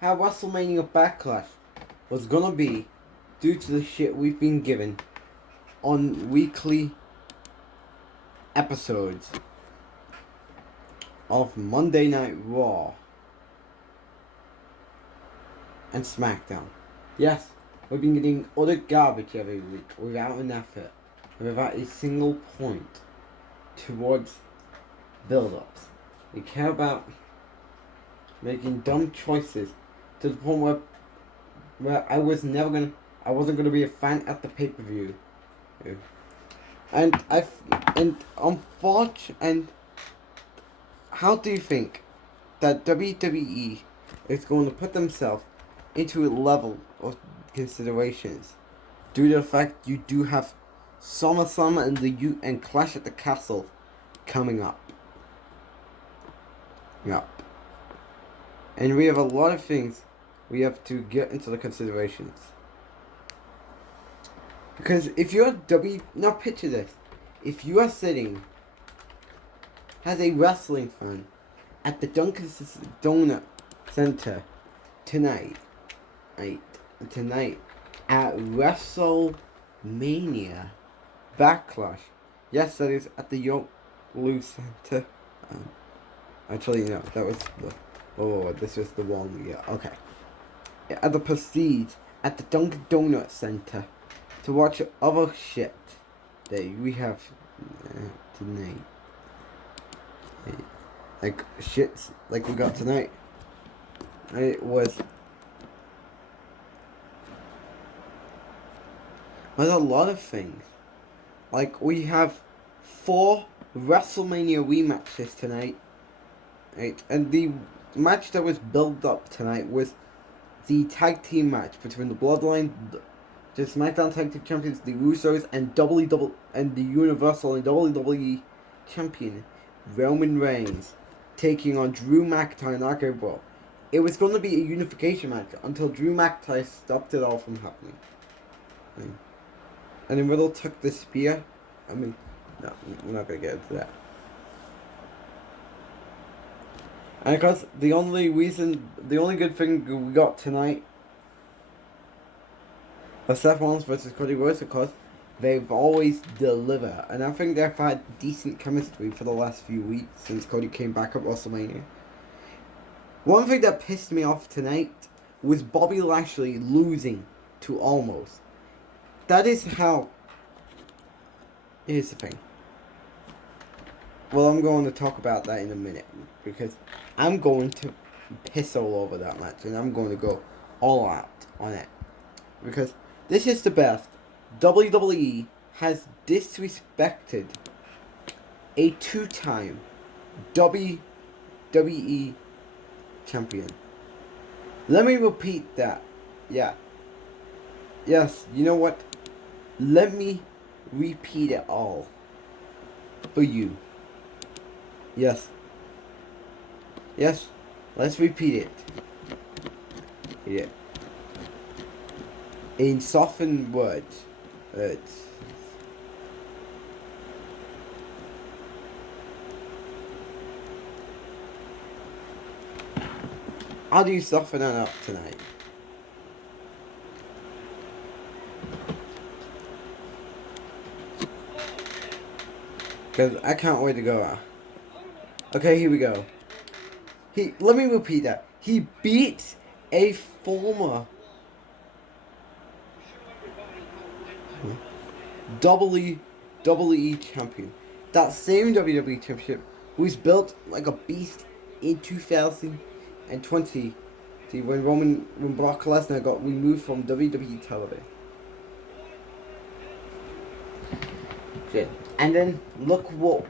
how WrestleMania Backlash was gonna be due to the shit we've been given on weekly episodes of Monday Night Raw and SmackDown. Yes, we've been getting utter garbage every week without an effort and without a single point towards build-ups. We care about making dumb choices to the point where I wasn't gonna be a fan at the pay-per-view. And how do you think that WWE is going to put themselves into a level of considerations due to the fact you do have SummerSlam and Clash at the Castle coming up? Yep. And we have a lot of things we have to get into the considerations. Because if you're now picture this. If you are sitting as a wrestling fan at the Dunkin' Donut Center tonight at Wrestlemania Backlash. Yes, that is at the Yolu Center. Actually, no, that was this was the one. Yeah, okay. At the Prestige at the Dunkin' Donut Center to watch other shit that we have tonight. Like shits like we got tonight. It was a lot of things. Like we have 4 WrestleMania rematches tonight. Right? And the match that was built up tonight was the tag team match between the Bloodline, the SmackDown Tag Team Champions, the Usos, and the Universal and WWE Champion Roman Reigns taking on Drew McIntyre and Rkbro. It was going to be a unification match until Drew McIntyre stopped it all from happening. And then Riddle took the spear. I mean, no, we're not going to get into that. And of course, the only good thing we got tonight was Seth Rollins versus Cody Rhodes. Of course, they've always delivered, and I think they've had decent chemistry for the last few weeks since Cody came back at WrestleMania. One thing that pissed me off tonight was Bobby Lashley losing to Almost. That is how. Here's the thing. Well, I'm going to talk about that in a minute because I'm going to piss all over that match and I'm going to go all out on it. Because this is the best. WWE has disrespected a 2-time WWE champion. Let me repeat that. Yeah. Yes, you know what? Let me repeat it all for you. Yes. Yes. Let's repeat it. Yeah. In softened words. How do you soften that up tonight? Because I can't wait to go out. Okay, here we go. Let me repeat that. He beat a former WWE champion. That same WWE championship was built like a beast in 2020 when Brock Lesnar got removed from WWE television. Shit. And then look what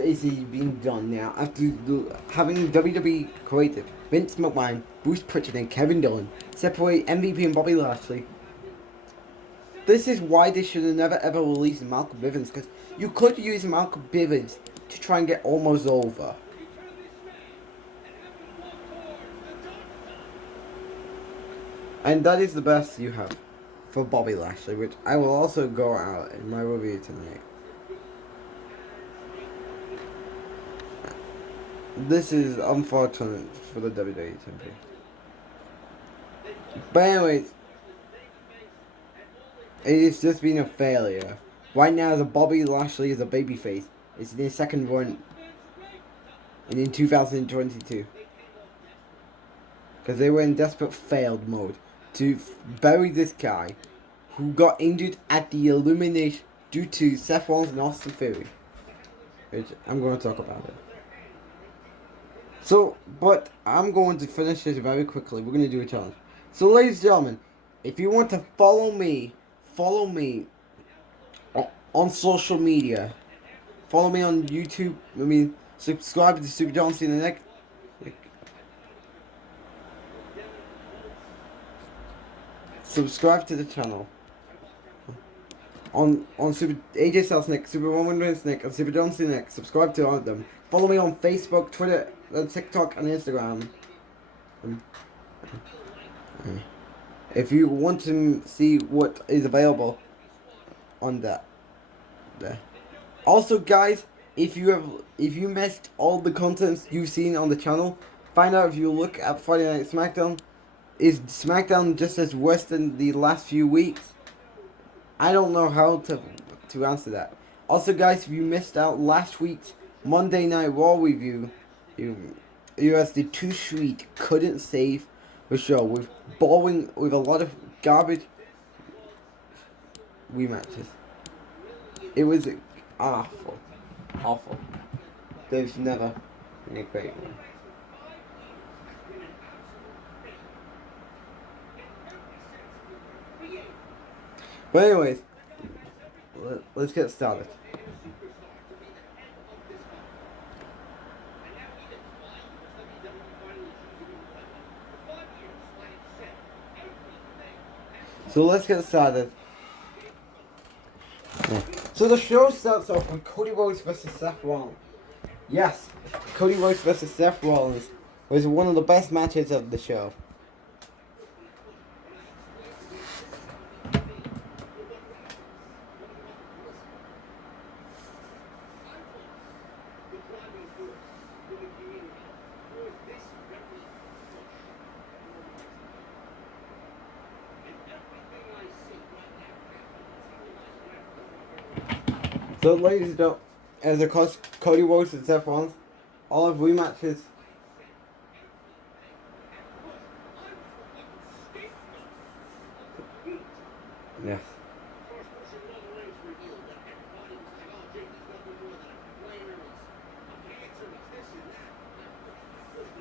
is being done now after having WWE creative Vince McMahon, Bruce Pritchard, and Kevin Dillon separate MVP and Bobby Lashley. This is why they should have never ever released Malcolm Bivens, because you could use Malcolm Bivens to try and get Almost over. And that is the best you have for Bobby Lashley, which I will also go out in my review tonight. This is unfortunate for the WWE champion. But anyways, it's just been a failure. Right now, the Bobby Lashley is a babyface. It's in his second run, and in 2022, because they were in desperate failed mode to bury this guy who got injured at the elimination due to Seth Rollins and Austin Theory, which I'm going to talk about it. So, but I'm going to finish this very quickly. We're going to do a challenge. So, ladies and gentlemen, if you want to follow me on social media. Follow me on YouTube. Subscribe to Super John Cena Nick. Subscribe to the channel. On Super AJ Styles Nick, Super Roman Reigns Nick, and Super John Cena Nick. Subscribe to all of them. Follow me on Facebook, Twitter, TikTok, and Instagram. If you want to see what is available on that. There. Also, guys, if you missed all the contents you've seen on the channel, find out if you look at Friday Night SmackDown. Is SmackDown just as worse than the last few weeks? I don't know how to answer that. Also, guys, if you missed out last week's Monday Night Raw review, US did too sweet, couldn't save the show with a lot of garbage rematches. It was awful. There's never been a great one. But anyways, let's get started. So let's get started. So the show starts off with Cody Rhodes versus Seth Rollins. Yes, Cody Rhodes versus Seth Rollins was one of the best matches of the show. So, ladies and gentlemen, as of course, Cody Rhodes and Seth Rollins, all of rematches. Yes.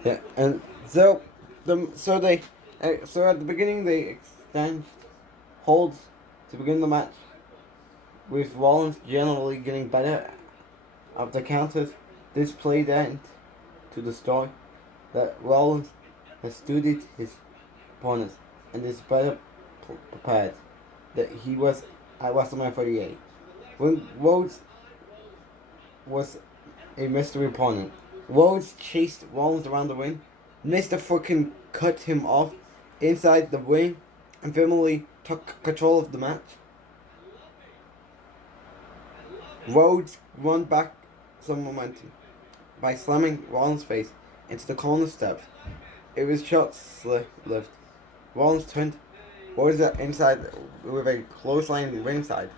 Yeah, and so at the beginning they exchanged holds to begin the match, with Rollins generally getting better after counters. This played into the story that Rollins has studied his opponents and is better prepared that he was at WrestleMania 38. When Rhodes was a mystery opponent, Rhodes chased Rollins around the ring, missed a fucking cut him off inside the ring, and firmly took control of the match. Rhodes won back some momentum by slamming Rollins' face into the corner steps. It was short-lived. Rollins turned Rhodes inside with a clothesline ringside.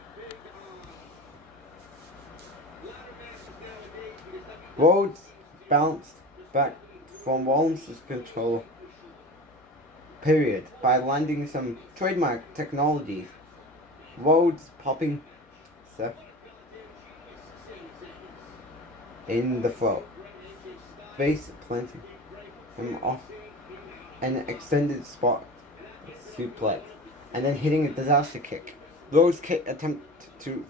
Rhodes bounced back from Rollins' control period by landing some trademark technologies. Rhodes popping Seth in the throat, face planting him off an extended spot suplex, and then hitting a disaster kick. Rhodes attempt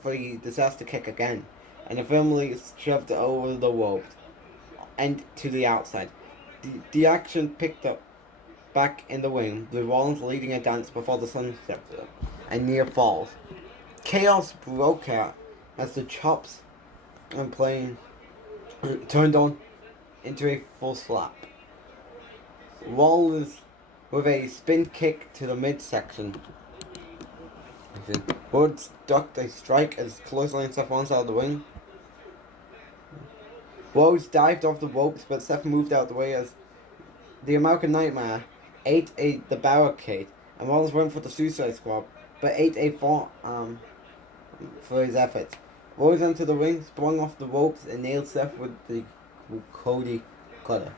for the disaster kick again, and firmly shoved over the ropes and to the outside. The action picked up back in the ring, with Rollins leading a dance before the sun steps up and near falls. Chaos broke out as the chops and playing turned on into a full slap. Rollins with a spin kick to the midsection. Rhodes ducked a strike as clothesline Seth Rollins out of the ring. Rhodes dived off the ropes, but Seth moved out of the way as the American Nightmare ate the barricade and Rollins went for the Suicide Squad, but ate a forearm for his efforts. Rose into the ring, sprung off the ropes, and nailed Seth with the Cody cutter.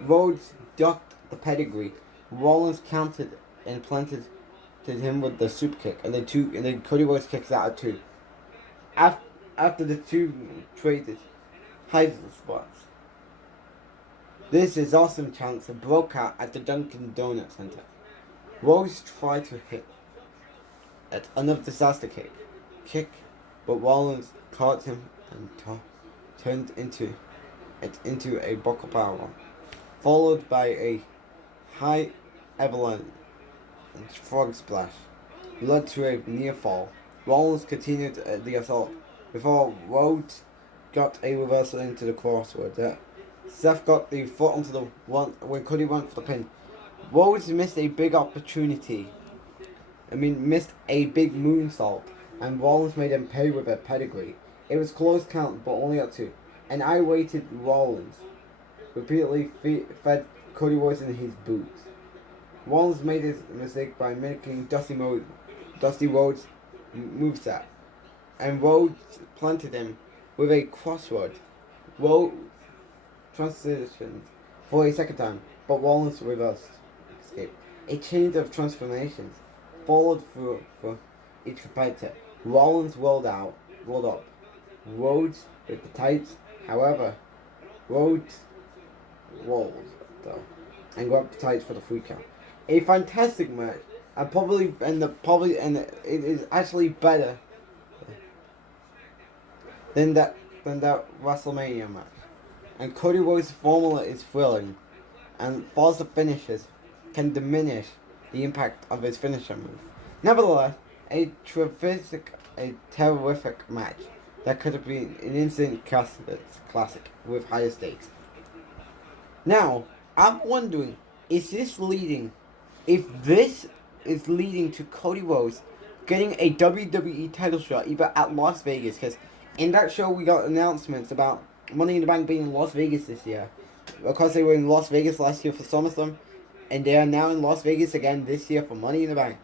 Rhodes ducked the pedigree. Rollins countered and planted him with the super kick, and then Cody Rhodes kicks out at 2. After the two traded Heisel spots. This is awesome chance broke out at the Dunkin' Donuts Center. Rhodes tried to hit at another disaster kick, but Rollins caught him and turned into a buckle powerbomb, followed by a high avalanche and frog splash, led to a near fall. Rollins continued the assault before Rhodes got a reversal into the crossroads. Seth got the foot onto the one when Cody went for the pin. Rhodes missed a big opportunity. Missed a big moonsault, and Rollins made him pay with a pedigree. It was close count, but only at 2. And I waited Rollins repeatedly fed Cody Rhodes in his boots. Rollins made his mistake by mimicking Dusty Rhodes' moveset, and Rhodes planted him with a crossroad. Rhodes transitioned for a second time, but Rollins reversed escape. A chain of transformations followed through for each competitor. Rollins rolled up. Rhodes with the tights. However, Rhodes rolled though and grabbed the tights for the 3 count. A fantastic match, and it is actually better than that Wrestlemania match. And Cody Rhodes' formula is thrilling, and faster finishes can diminish the impact of his finisher move. Nevertheless, a terrific match that could have been an instant classic with higher stakes. Now, I'm wondering, if this is leading to Cody Rhodes getting a WWE title shot either at Las Vegas, because in that show we got announcements about Money in the Bank being in Las Vegas this year. Because they were in Las Vegas last year for SummerSlam, and they are now in Las Vegas again this year for Money in the Bank.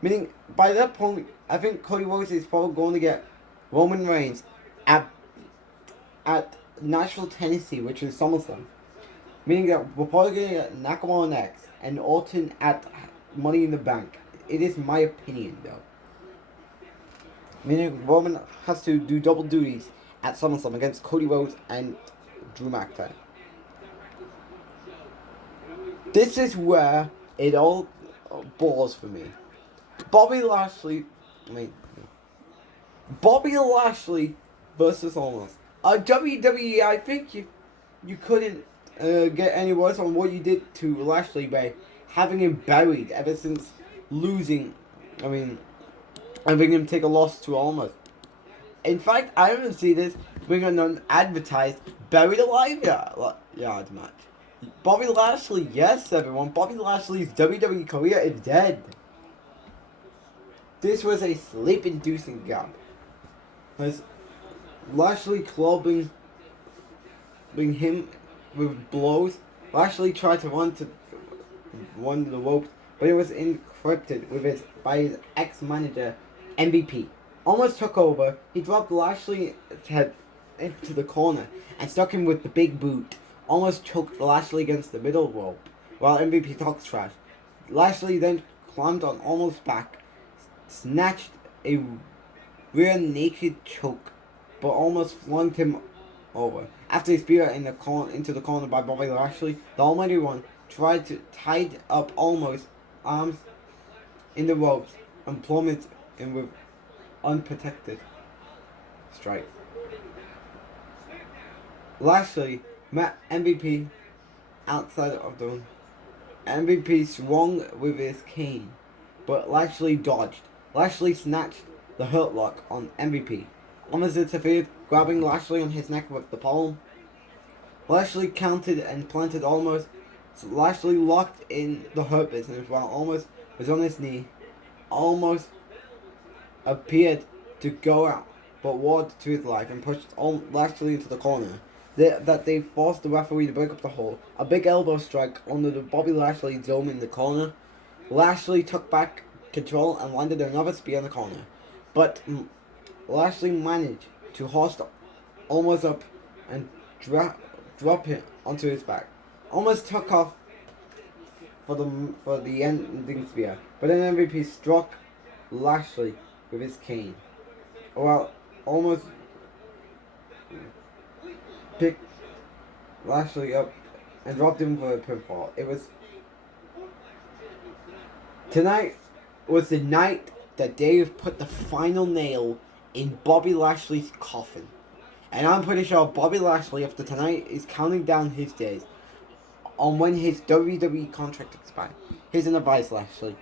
Meaning, by that point, I think Cody Rhodes is probably going to get Roman Reigns at Nashville, Tennessee, which is SummerSlam. Meaning that we're probably going to get Nakamura next, and Orton at Money in the Bank. It is my opinion, though. Meaning Roman has to do double duties at SummerSlam against Cody Rhodes and Drew McIntyre. This is where it all balls for me. Bobby Lashley versus Omos. WWE, I think you couldn't get any worse on what you did to Lashley by having him buried ever since losing. Having him take a loss to Omos. In fact, I haven't seen this being an advertised buried alive yard match. Bobby Lashley, yes everyone, Bobby Lashley's WWE career is dead. This was a sleep-inducing gap. As Lashley clubbing him with blows, Lashley tried to run the ropes, but it was encrypted by his ex-manager, MVP. Almost took over. He dropped Lashley's head into the corner and stuck him with the big boot. Almost choked Lashley against the middle rope while MVP talks trash. Lashley then climbed on Omos' back, snatched a rear naked choke, but almost flung him over. After a spear into the corner by Bobby Lashley, the Almighty One tried to tie up Omos' arms in the ropes and plummeted him with unprotected strike. Lashley met MVP outside of the ring. MVP swung with his cane, but Lashley dodged. Lashley snatched the hurt lock on MVP. Omos interfered, grabbing Lashley on his neck with the palm. Lashley counted and planted Omos. So Lashley locked in the hurt business while Omos was on his knee. Omos appeared to go out, but warred to his life and pushed Lashley into the corner. that they forced the referee to break up the hold. A big elbow strike under the Bobby Lashley dome in the corner. Lashley took back control and landed another spear in the corner. But Lashley managed to hoist almost up and drop him onto his back. Almost took off for the ending spear. But then MVP struck Lashley with his cane. Well, almost picked Lashley up and dropped him for a pinfall. Tonight was the night that Dave put the final nail in Bobby Lashley's coffin. And I'm pretty sure Bobby Lashley, after tonight, is counting down his days on when his WWE contract expires. Here's an advice, Lashley.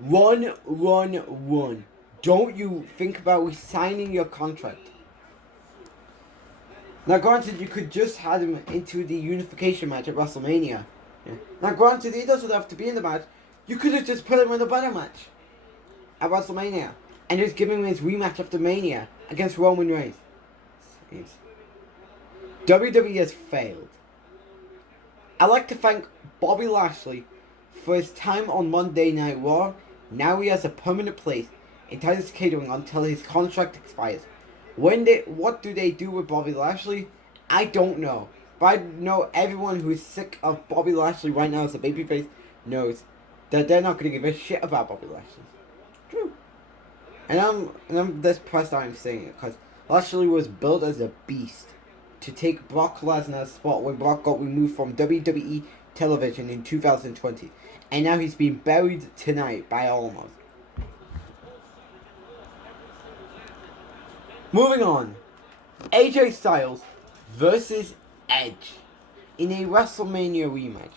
Run, run, run. Don't you think about resigning your contract. Now, granted, you could just have him into the unification match at Wrestlemania. Yeah. Now, granted, he doesn't have to be in the match. You could have just put him in a better match at Wrestlemania and just give him his rematch after Mania against Roman Reigns. WWE has failed. I'd like to thank Bobby Lashley for his time on Monday Night Raw. Now he has a permanent place in Titus Catering until his contract expires. What do they do with Bobby Lashley? I don't know. But I know everyone who is sick of Bobby Lashley right now as a babyface knows that they're not going to give a shit about Bobby Lashley. True. And I'm this pressed I'm saying it because Lashley was built as a beast to take Brock Lesnar's spot when Brock got removed from WWE television in 2020. And now he's been buried tonight by Almost. Moving on. AJ Styles versus Edge in a WrestleMania rematch.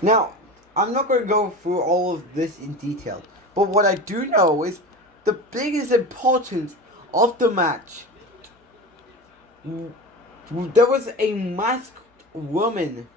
Now, I'm not going to go through all of this in detail, but what I do know is the biggest importance of the match. There was a masked woman.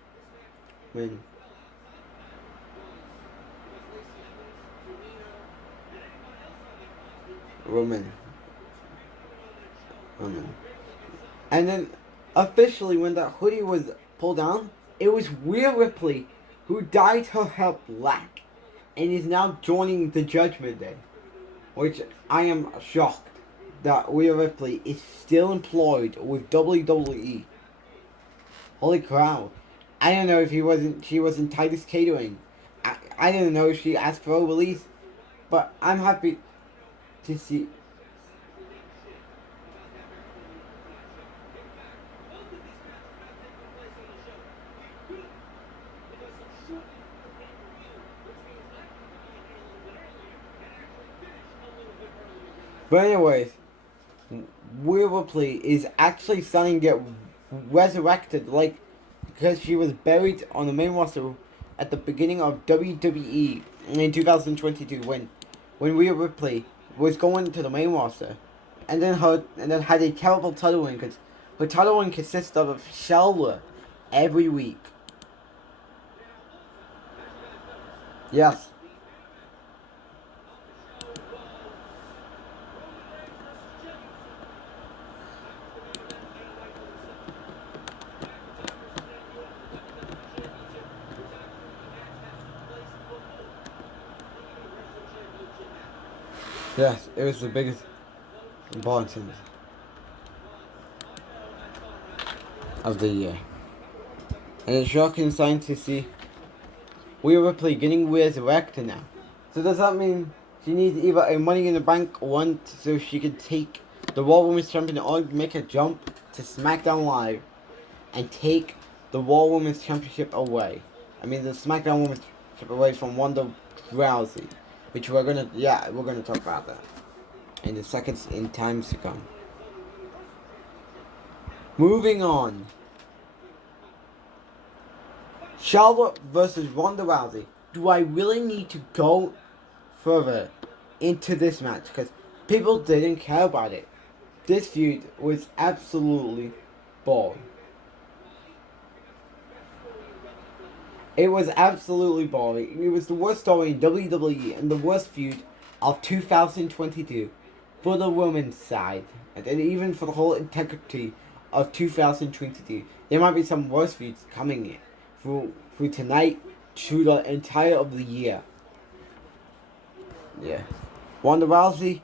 And then, officially, when that hoodie was pulled down, it was Rhea Ripley who dyed her hair black and is now joining the Judgment Day. Which I am shocked that Rhea Ripley is still employed with WWE. Holy cow. I don't know if she was in Titus Catering. I don't know if she asked for a release, but I'm happy to see. But anyways, Rhea Ripley is actually starting to get resurrected, because she was buried on the main roster at the beginning of WWE in 2022 when Rhea Ripley was going to the main roster, and then had a terrible title win because her title win consists of a Charlotte every week. Yes. Yes, it was the biggest importance of the year. And it's shocking sign to see Rhea Ripley getting resurrected now. So does that mean she needs either a Money in the Bank one so she can take the Raw Women's Champion or make a jump to SmackDown Live and take the Raw Women's Championship away? I mean the SmackDown Women's Championship away from Ronda Rousey. Which we're gonna talk about that in the seconds in times to come. Moving on. Charlotte versus Ronda Rousey. Do I really need to go further into this match? Because people didn't care about it. This feud was absolutely boring. It was absolutely boring. It was the worst story in WWE and the worst feud of 2022. for the women's side, and even for the whole integrity of 2022. There might be some worse feuds coming in through tonight through the entire of the year. Yeah. Ronda Rousey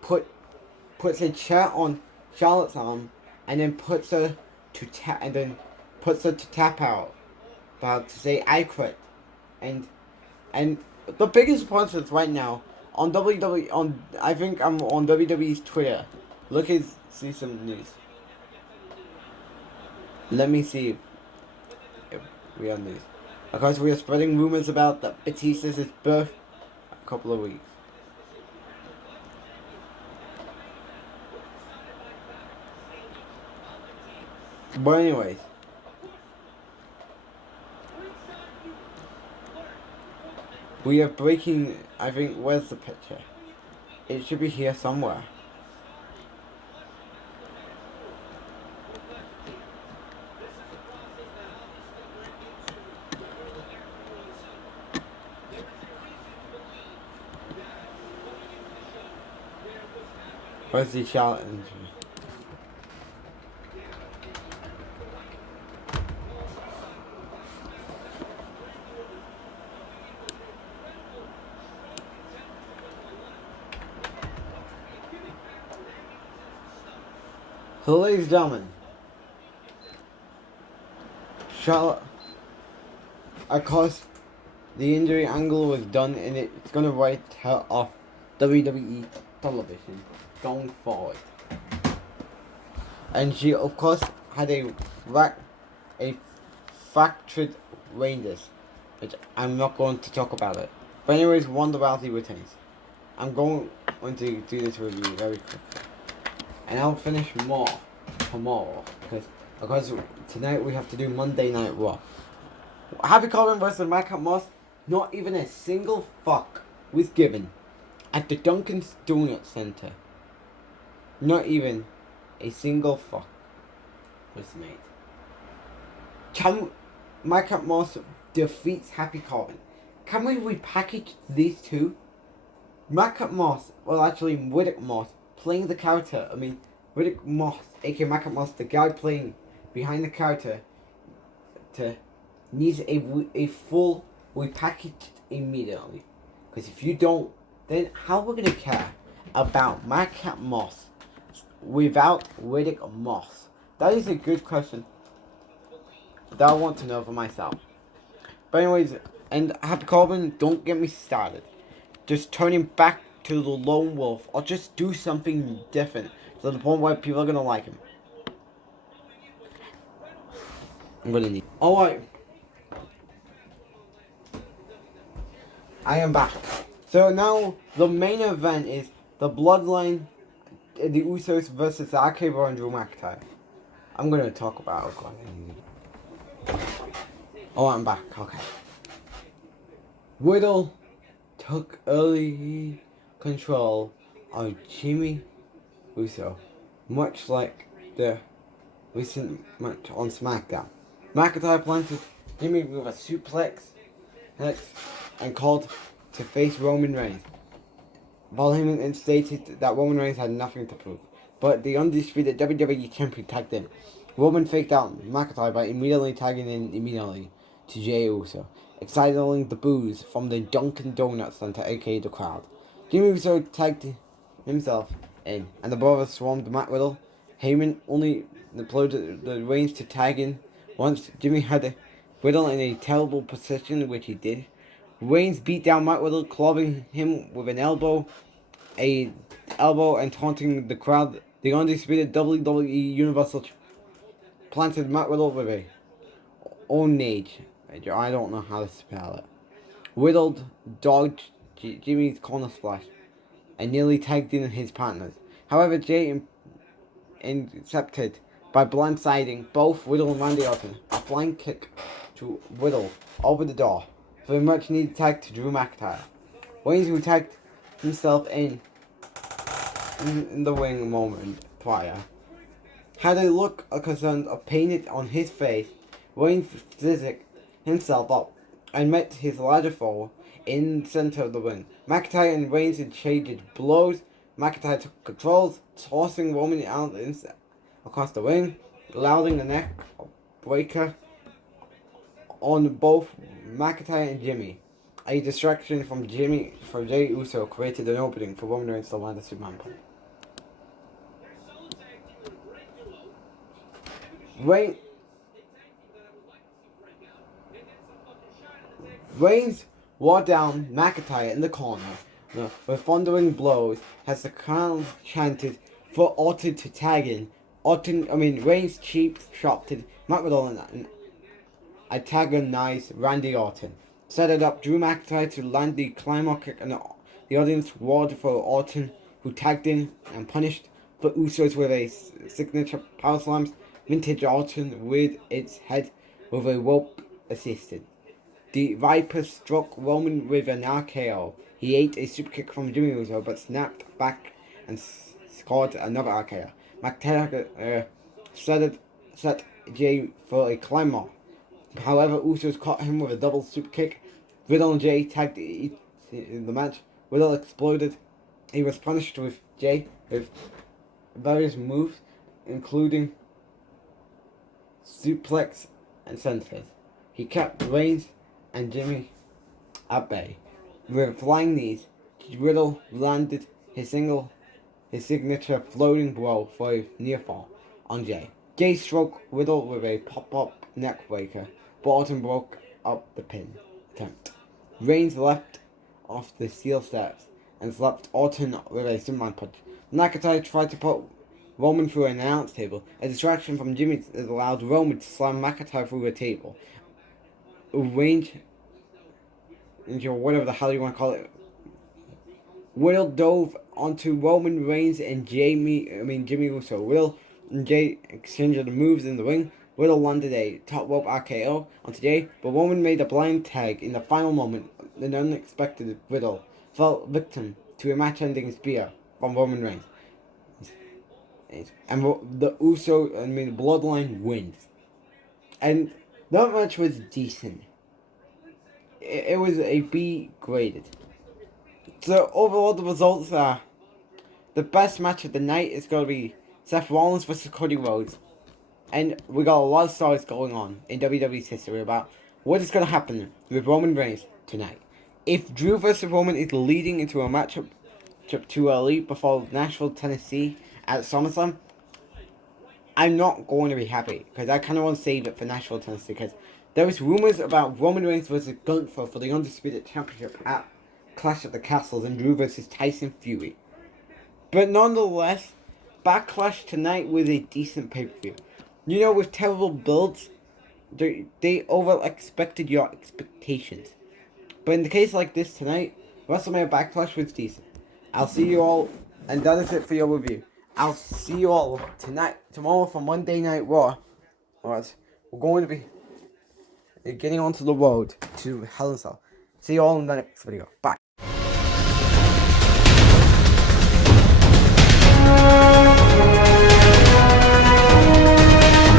puts a chair on Charlotte's arm and then puts her to tap out, about to say I quit. And the biggest sponsors right now on WWE, I think I'm on WWE's Twitter. See some news. Let me see if we are news. Of course, we are spreading rumors about that Batista's birth a couple of weeks. But anyways, we are breaking. I think where's the picture? It should be here somewhere. Where's the Charlotte injury? So, ladies and gentlemen, Charlotte, of course, the injury angle was done, and it's gonna write her off WWE television going forward. And she, of course, had a fractured radius, which I'm not going to talk about it. But anyways, Ronda Rousey retains. I'm going to do this review very quickly. And I'll finish more tomorrow, because tonight we have to do Monday Night Raw. Happy Corbin versus Madcap Moss. Not even a single fuck was given at the Dunkin's Donut Center. Not even a single fuck was made. Madcap Moss defeats Happy Corbin. Can we repackage these two? Madcap Moss, well actually Riddick Moss, playing the character, Riddick Moss, aka Madcap Moss, the guy playing behind the character, needs a full repackaged immediately. Because if you don't, then how we're gonna care about Madcap Moss without Riddick Moss? That is a good question that I want to know for myself. But anyways, and Happy Corbin, don't get me started. Just turn him back to the lone wolf, or just do something different to the point where people are gonna like him. I'm gonna need. Alright. I am back. So now the main event is the Bloodline, the Usos versus Rkbro and Drew McIntyre. I'm gonna talk about it. Oh, I'm back. Okay. Riddle took early control of Jimmy Uso, much like the recent match on SmackDown. McIntyre planted Jimmy with a suplex and called to face Roman Reigns. Paul Heyman stated that Roman Reigns had nothing to prove, but the undisputed WWE champion tagged in. Roman faked out McIntyre by immediately tagging in to Jey Uso, exciting the boos from the Dunkin' Donuts Center, aka the crowd. Jimmy Uso tagged himself in, and the brothers swarmed Matt Riddle. Heyman only deployed the Reigns to tag in once. Jimmy had Riddle in a terrible position, which he did. Reigns beat down Matt Riddle, clubbing him with an elbow, and taunting the crowd. The undisputed WWE Universal planted Matt Riddle with a Onage. I don't know how to spell it. Riddle dodged Jimmy's corner splash and nearly tagged in his partners. However, Jay intercepted by blindsiding both Riddle and Randy Orton. A flying kick to Riddle over the door for a much needed tag to Drew McIntyre. Reigns, who tagged himself in the ring a moment prior, had a look of concern painted on his face. Reigns physicked himself up and met his larger foe in the center of the ring. McIntyre and Reigns exchanged blows McIntyre took control, tossing Roman out across the ring, allowing the neck breaker on both McIntyre and Jimmy. A distraction from Jay Uso created an opening for Roman Reigns to land a Superman punch. Reigns wore down McIntyre in the corner with thundering blows as the crowd chanted for Orton to tag in. Reigns cheap shotted Matt Riddle and antagonized Randy Orton. Set it up, Drew McIntyre to land the Claymore kick, and the audience roared for Orton, who tagged in and punished the Usos with a signature power slams. Vintage Orton with its head with a rope assisted. The Viper struck Roman with an RKO. He ate a super kick from Jimmy Uso, but snapped back and scored another RKO. McIntyre set Jay for a Claymore. However, Usos caught him with a double super kick. Riddle and Jay tagged in the match. Riddle exploded. He was punished with Jay with various moves, including suplex and sentences. He kept Reigns and Jimmy at bay. With flying knees, Riddle landed his signature floating blow for a near fall on Jay. Jay struck Riddle with a pop-up neck breaker, but Orton broke up the pin attempt. Reigns leapt off the steel steps and slapped Orton with a Superman punch. McIntyre tried to put Roman through an announce table. A distraction from Jimmy allowed Roman to slam McIntyre through a table. Range, whatever the hell you want to call it. Riddle dove onto Roman Reigns and Jimmy Uso. Riddle and Jay exchanged the moves in the ring. Riddle landed a top rope RKO onto Jay, but Roman made a blind tag in the final moment. An unexpected Riddle fell victim to a match-ending spear from Roman Reigns. And the Bloodline wins. And that match was decent. It was a B graded. So overall, the results are the best match of the night is going to be Seth Rollins versus Cody Rhodes. And we got a lot of stories going on in WWE's history about what is going to happen with Roman Reigns tonight. If Drew versus Roman is leading into a matchup too early before Nashville, Tennessee at SummerSlam, I'm not going to be happy because I kind of want to save it for Nashville, Tennessee, because there was rumors about Roman Reigns versus Gunther for the Undisputed Championship at Clash at the Castles and Drew versus Tyson Fury. But nonetheless, Backlash tonight was a decent pay-per-view. You know, with terrible builds, they over-expected your expectations. But in the case like this tonight, WrestleMania Backlash was decent. I'll see you all, and that is it for your review. I'll see you all tomorrow for Monday Night Raw. Alright, we're going to be getting onto the road to Hell in a Cell. See you all in the next video. Bye.